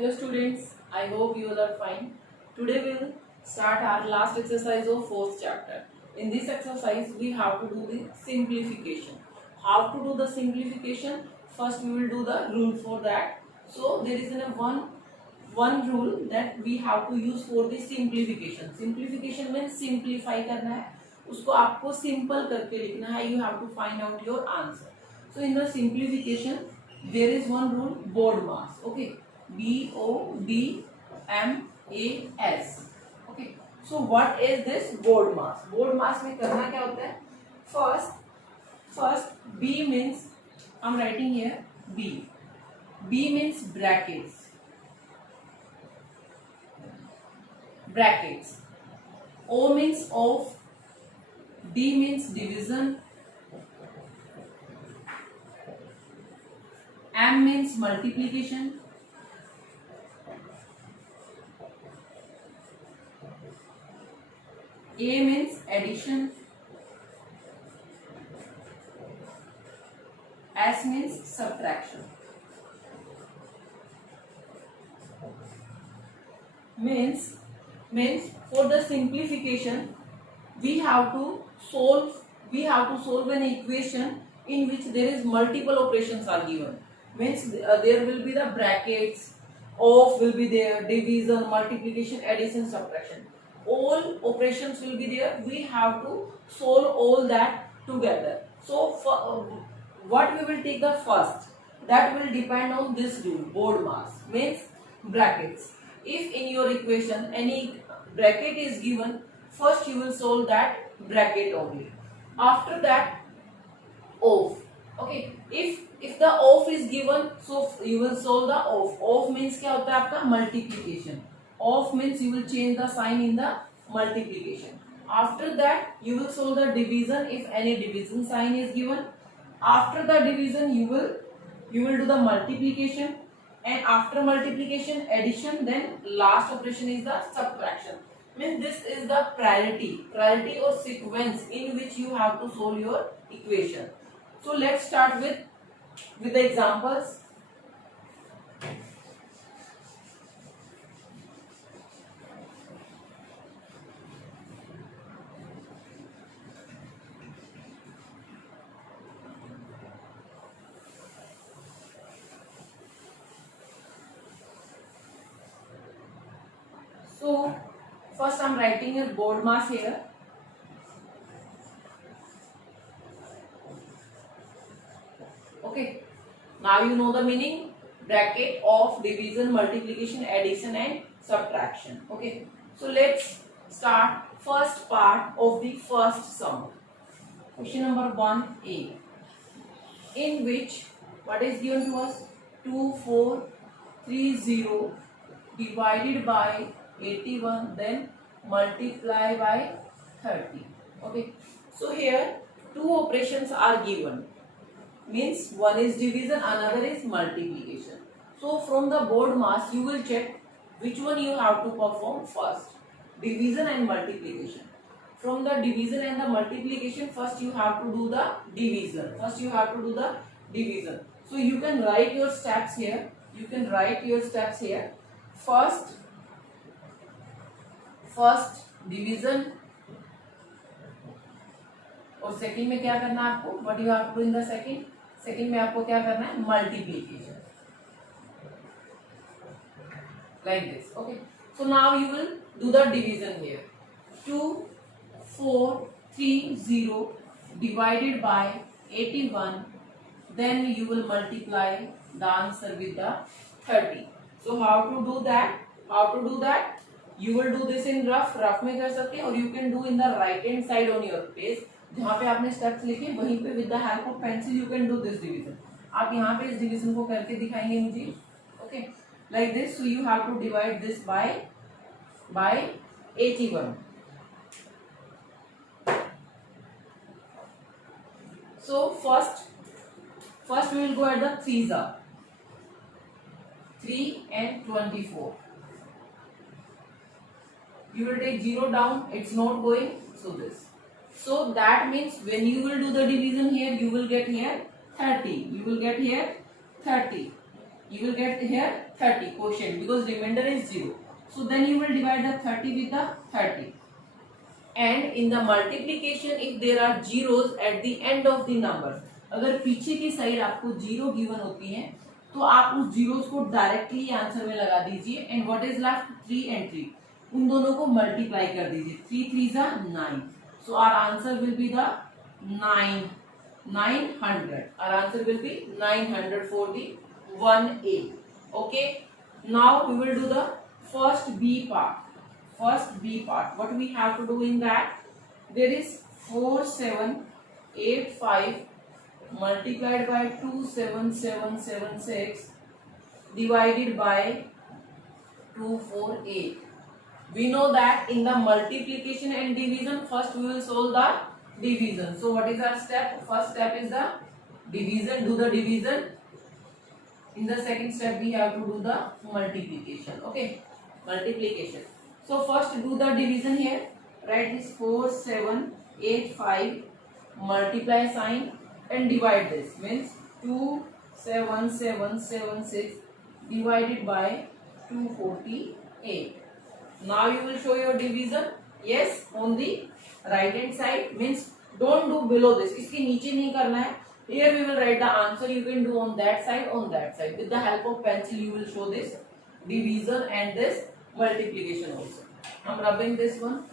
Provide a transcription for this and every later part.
Hello students, I hope you all are fine. Today we will start our last exercise of fourth chapter. In this exercise we have to do the simplification. How to do the simplification? First we will do the rule for that. So there is one rule that we have to use for the simplification. Simplification means simplify करना है, उसको आपको simple करके लिखना है. You have to find out your answer. So in the simplification there is one rule, board mass. Okay. BODMAS. Okay. So what is this board mass? Board mass में करना क्या होता है? First B means I'm writing here B. B means brackets. O means of. D means division. M means multiplication. A means addition. S means subtraction. Means for the simplification we have to solve an equation in which there is multiple operations are given. Means there will be the brackets, of will be there, division, multiplication, addition, subtraction. All operations will be there. We have to solve all that together. So what we will take the first, that will depend on this rule, board mass means brackets. If in your equation any bracket is given, first you will solve that bracket only. After that of. Okay, if the of is given, so you will solve the of. Of means क्या होता है आपका multiplication. Of means you will change the sign in the multiplication. After that you will solve the division if any division sign is given. After the division you will do the multiplication, and after multiplication addition, then last operation is the subtraction. Means this is the priority or sequence in which you have to solve your equation. So let's start with the examples. So first I'm writing a board mass here. Okay, now you know the meaning, bracket, of, division, multiplication, addition and subtraction. Okay, so let's start first part of the first sum. Question number 1A, in which what is given to us? 2430 divided by 81, then multiply by 30. Okay, so here two operations are given. Means one is division, another is multiplication. So from the board mass you will check which one you have to perform first, division and multiplication. From the division and the multiplication, first you have to do the division. So you can write your steps here. First division, और second में क्या करना है आपको? What you have to do in the second में आपको क्या करना है? Multiplication, like this. Okay, so now you will do the division here. 2430 divided by 81, then you will multiply the answer with the 30. So how to do that? You will do this in rough में कर सकते हैं, और you can do in the right hand side on your page. जहाँ पे आपने steps लिखे वहीं पे with the help of pencil you can do this division. आप यहाँ पे इस डिवीजन को करके दिखाएंगे मुझे. Okay, like this. So you have to divide this by 81. So first we will go at the 3s are 3 and 24. You will take 0 down, it's not going, so this. So that means when you will do the division here, you will get here 30. You will get here 30 quotient because remainder is 0. So then you will divide the 30 with the 30. And in the multiplication, if there are zeros at the end of the number, अगर पीछे की side आपको zero given होती है तो आप उस zeros को डायरेक्टली आंसर में लगा दीजिए and what is left 3 and 3, उन दोनों को मल्टीप्लाई कर दीजिए. 3 3 जा 9. So our answer will be the 900. Our answer will be 900 for the 1A. Okay. Now we will do the first B part. First B part. What we have to do in that? There is 4785 multiplied by 27776 divided by 248. We know that in the multiplication and division, first we will solve the division. So what is our step? First step is the division. Do the division. In the second step we have to do the multiplication. Okay, multiplication. So first do the division here. Write this 4785 multiply sign and divide this, means 27776 divided by 248. Now you will show your division. Yes, on the right hand side, means don't do below this. इसके नीचे नहीं करना है. Here we will write the answer. You can do on that side, on that side. With the help of pencil, you will show this division and this multiplication also. I'm rubbing this one.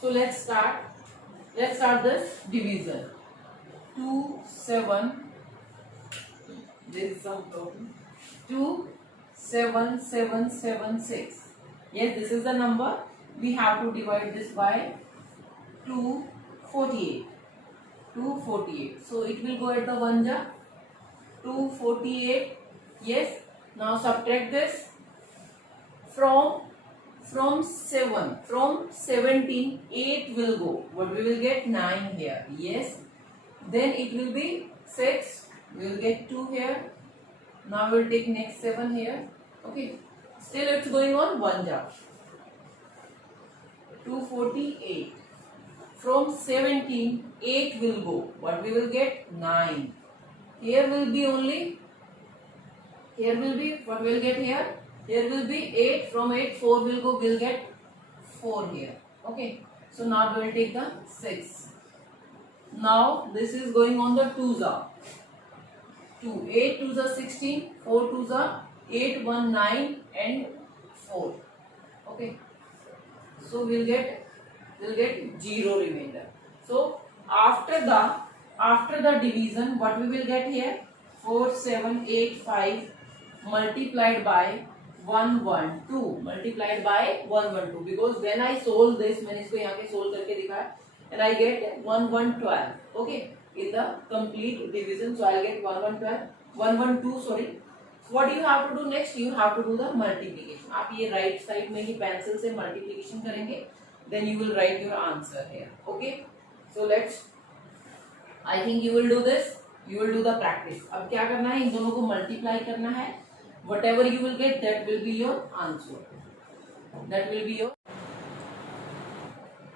So let's start. Let's start this division. 2 7. There is some problem. 27776. Yes, this is the number. We have to divide this by 248. 248. So it will go at the one ja. 248. Yes. Now subtract this from 7. From 17, 8 will go. What we will get? 9 here. Yes. Then it will be 6. We will get 2 here. Now we will take next 7 here. Okay. Still it's going on one job. 248. From 17, 8 will go. What we will get? 9. Here will be only. Here will be. What we will get here? Here will be 8. From 8, 4 will go. We'll get 4 here. Okay. So now we will take the 6. Now this is going on the 2s are. 2. 8 2s are 16. 4 2s are 8. 1 9 and 4. Okay. So we'll get 0 remainder. So after the division, what we will get here? 4785 multiplied by 112 multiplied by 112, because when I solve this, मैंने इसको यहाँ पे solve करके दिखाया, and I get 1112. Okay, in the complete division, so I'll get 112 sorry. So what you have to do next? You have to do the multiplication. आप ये right side में ही pencil से multiplication करेंगे, then you will write your answer here. Okay, so let's. I think you will do this. You will do the practice. अब क्या करना है? इन दोनों को multiply करना है. Whatever you will get, that will be your answer. That will be your.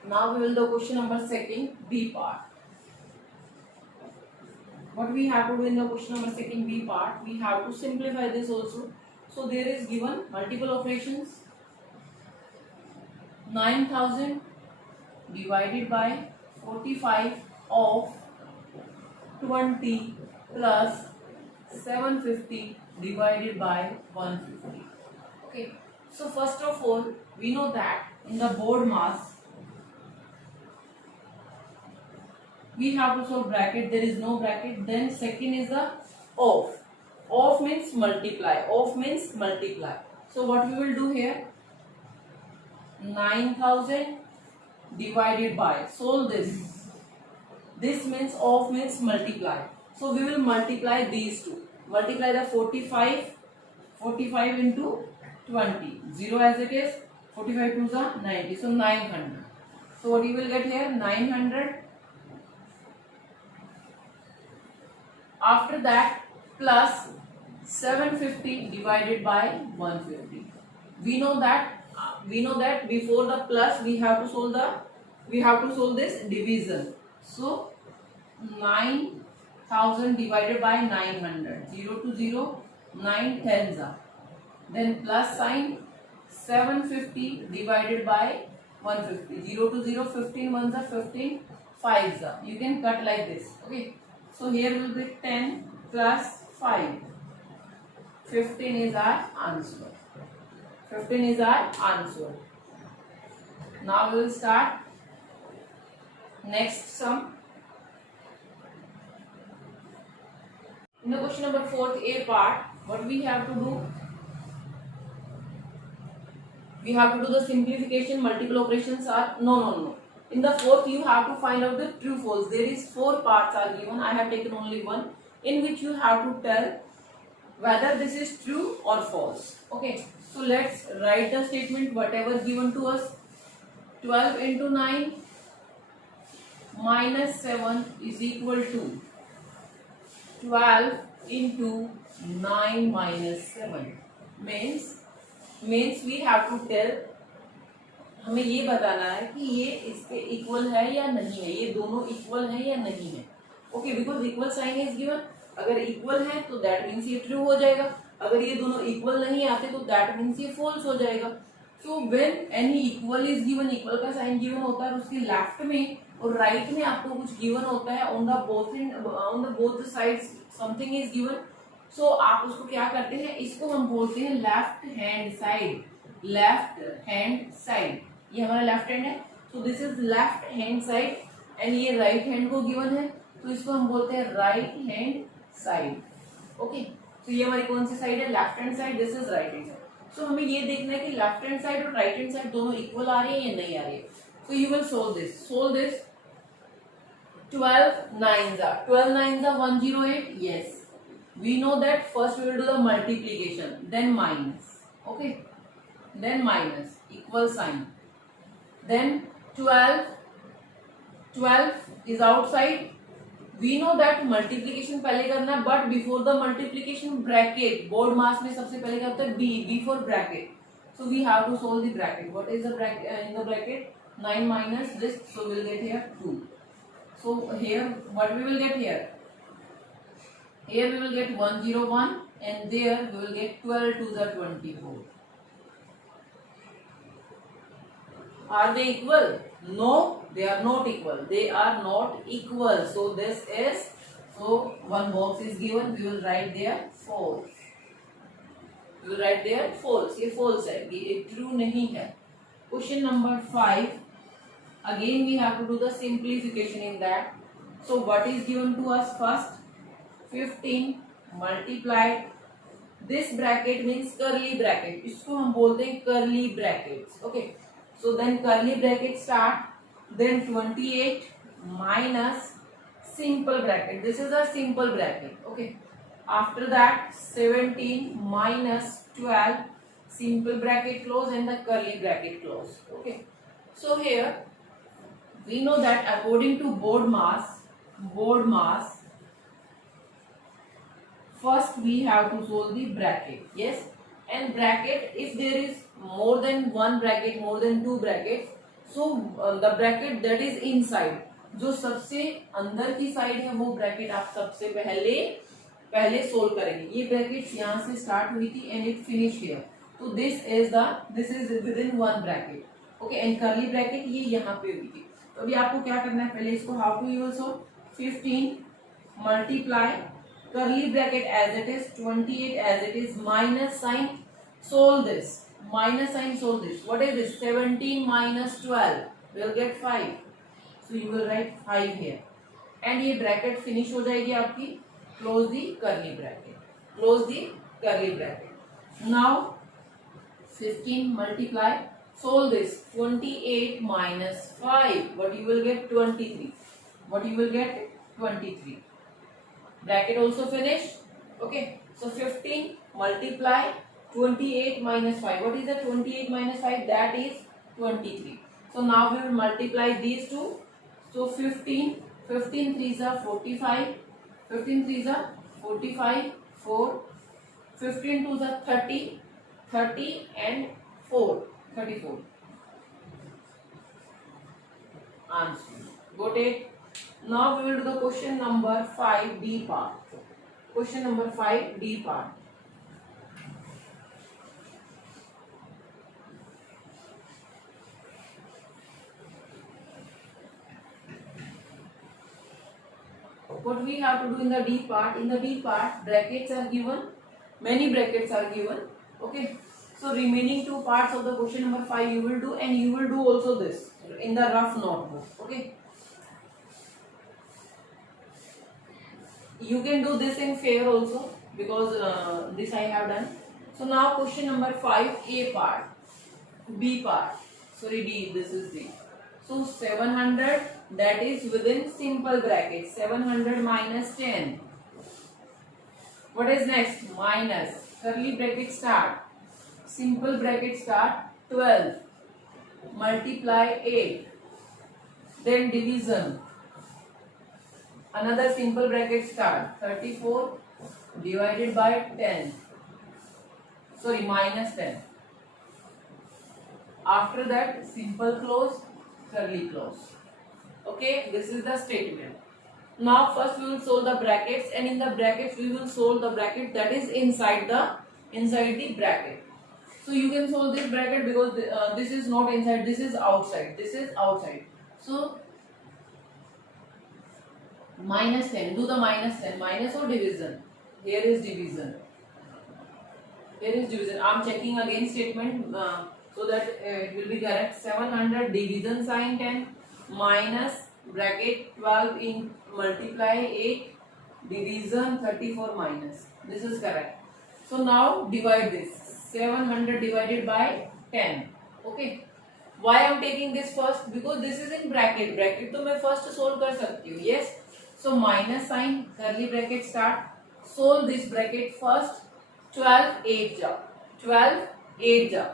Now we will do question number second, B part. What we have to do in the question number second, B part, we have to simplify this also. So there is given multiple operations. 9000 divided by 45 of 20 plus 750 divided by 150. Okay, so first of all, we know that in the board mass we have to solve bracket. There is no bracket. Then second is the off. Off means multiply. Off means multiply. So what we will do here? 9000 divided by. Solve this. This means off means multiply. So we will multiply these two. Multiply the 45 into 20. 0 as it is. 45 2s are 90. So 900. So what you will get here? 900. After that, plus 750 divided by 150. We know that before the plus we have to solve this division. So 9,000 divided by 900, 0 to 0, 9 tens are, then plus sign, 750 divided by 150, 0 to 0, 15 ones are 15, 5s are. You can cut like this. Okay, so here will be 10 plus 5, 15 is our answer. 15 is our answer. Now we will start next sum. In the question number 4th A part, what we have to do? We have to do the simplification. Multiple operations are no. In the 4th, you have to find out the true false. There is 4 parts are given. I have taken only one, in which you have to tell whether this is true or false. Okay, so let's write the statement whatever given to us. 12 into 9 minus 7 is equal to 12 into 9 minus 7 means we have to tell, हमें ये बताना है कि ये इसके equal है या नहीं है, ये दोनों इक्वल है या नहीं है. Okay, because equal sign is given. अगर इक्वल है तो दैट मीन्स ये ट्रू हो जाएगा. अगर ये दोनों इक्वल नहीं आते तो दैट मीन्स ये फॉल्स हो जाएगा. So when any equal is given, equal का साइन गिवन होता है, उसके लेफ्ट में और राइट में आपको कुछ गिवन होता है, on the both sides something is given. So आप उसको क्या करते हैं, इसको हम बोलते हैं left hand side. Left hand side, ये हमारा लेफ्ट हैंड है, so this is left hand side. And ये राइट हैंड को गिवन है, तो इसको हम बोलते हैं राइट हैंड साइड. ओके, तो ये हमारी कौन सी साइड है, left hand side. This is right hand side. So हमें ये देखना है कि लेफ्ट हैंड साइड और राइट हैंड साइड दोनों इक्वल आ रही है या नहीं आ रही है. So you will solve this. 12 nines are 108. Yes, we know that. First we will do the multiplication, then minus. Okay, then minus, equal sign, then 12 is outside. We know that multiplication पहले करना है, but before the multiplication bracket, board mass में सबसे पहले क्या होता है, b for bracket. So we have to solve the bracket. What is the bracket in the bracket? 9 minus this, so we will get here 2. So here what we will get here? Here we will get 101, and there we will get 12 to the 24. Are they equal? No, they are not equal. They are not equal. So this is, so one box is given. We will write there false. We will write there false. ये false है, ये true नहीं है. Question number 5. Again we have to do the simplification in that. So what is given to us first? 15 multiplied, this bracket means curly bracket, इसको हम बोलते हैं curly brackets. Okay, so then curly bracket start, then 28 minus simple bracket. This is a simple bracket. Okay, after that 17 minus 12, simple bracket close and the curly bracket close. Okay, so here we know that according to board mass, first we have to solve the bracket. Yes, and bracket, if there is more than one bracket, more than two brackets, so the bracket that is inside, जो सबसे अंदर की side है वो bracket आप सबसे पहले solve करेंगे. ये ब्रैकेट यहाँ से स्टार्ट हुई थी एंड इट फिनिश हियर, तो this is with in one bracket. Okay, and curly bracket ये यहाँ पे हुई थी. तो अभी आपको क्या करना है, पहले इसको how to you will solve. 15 multiply curly bracket as it is, 28 as it is, minus sign, solve this, minus sign, solve this. What is this? 17 minus 12, we will get 5. So you will write 5 here, and ये bracket finish हो जाएगी आपकी. Close the curly bracket. Close the curly bracket. Now 15 multiply, solve this. 28 minus 5, what you will get? 23. What you will get? 23. Bracket also finished. Okay, so 15 multiply 28 minus 5. What is the 28 minus 5? That is 23. So now we will multiply these two. So 15 3s are 45. 15 3s are 45. 4, 15 to the 30, 30 and 4, 34. Answer. Got it? Now we will do the question number 5 D part. Question number 5 D part. What we have to do in the D part? In the D part, brackets are given. Many brackets are given. Okay. So remaining two parts of the question number 5 you will do, and you will do also this in the rough notebook. Okay. You can do this in fair also, because this I have done. So now question number 5 A part, B part. Sorry, D. This is D. So 700, that is within simple bracket. 700 minus 10. What is next? Minus. Curly bracket start. Simple bracket start. 12. Multiply 8. Then division. Another simple bracket start. 34 divided by 10. Sorry, minus 10. After that, simple close, curly close. Okay, this is the statement. Now first we will solve the brackets, and in the brackets we will solve the bracket that is inside the bracket. So you can solve this bracket because this is not inside, this is outside. This is outside. So minus 10. Do the minus 10. Minus or division? Here is division. Here is division. I am checking again statement so that it will be correct. 700 division sign 10 minus bracket 12 in multiply 8 division 34 minus. This is correct. So now divide this. 700 divided by 10. Okay. Why I am taking this first? Because this is in bracket. Bracket तो मैं first solve कर सकती हूँ. Yes. So minus sign, curly bracket start. Solve this bracket first. 12 8 जा. 12 8 जा.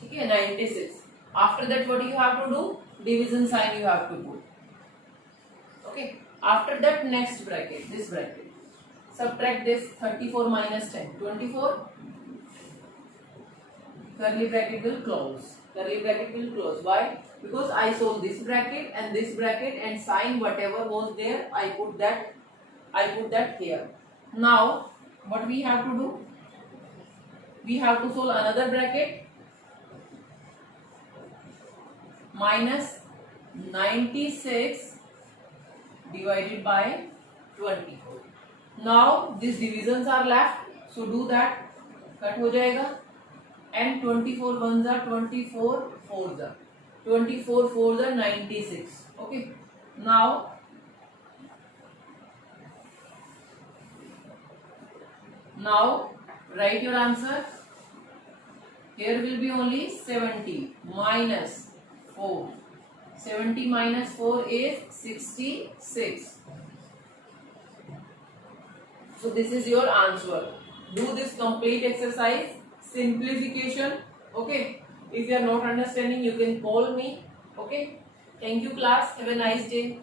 ठीक है, 96. After that, what you have to do? Division sign you have to put. Okay. After that, next bracket, this bracket. Subtract this. 34 minus 10. 24. Curly bracket will close. Curly bracket will close. Why? Because I solve this bracket and sign whatever was there. I put that here. Now, what we have to do? We have to solve another bracket. Minus 96 divided by 24. Now these divisions are left, so do that. Cut हो जाएगा. And 24 ones are 24 fours are 24 fours are 96. Okay. Now write your answer. Here will be only 70 minus 4. 70 minus 4 is 66. So this is your answer. Do this complete exercise. Simplification. Okay. If you are not understanding, you can call me. Okay. Thank you class. Have a nice day.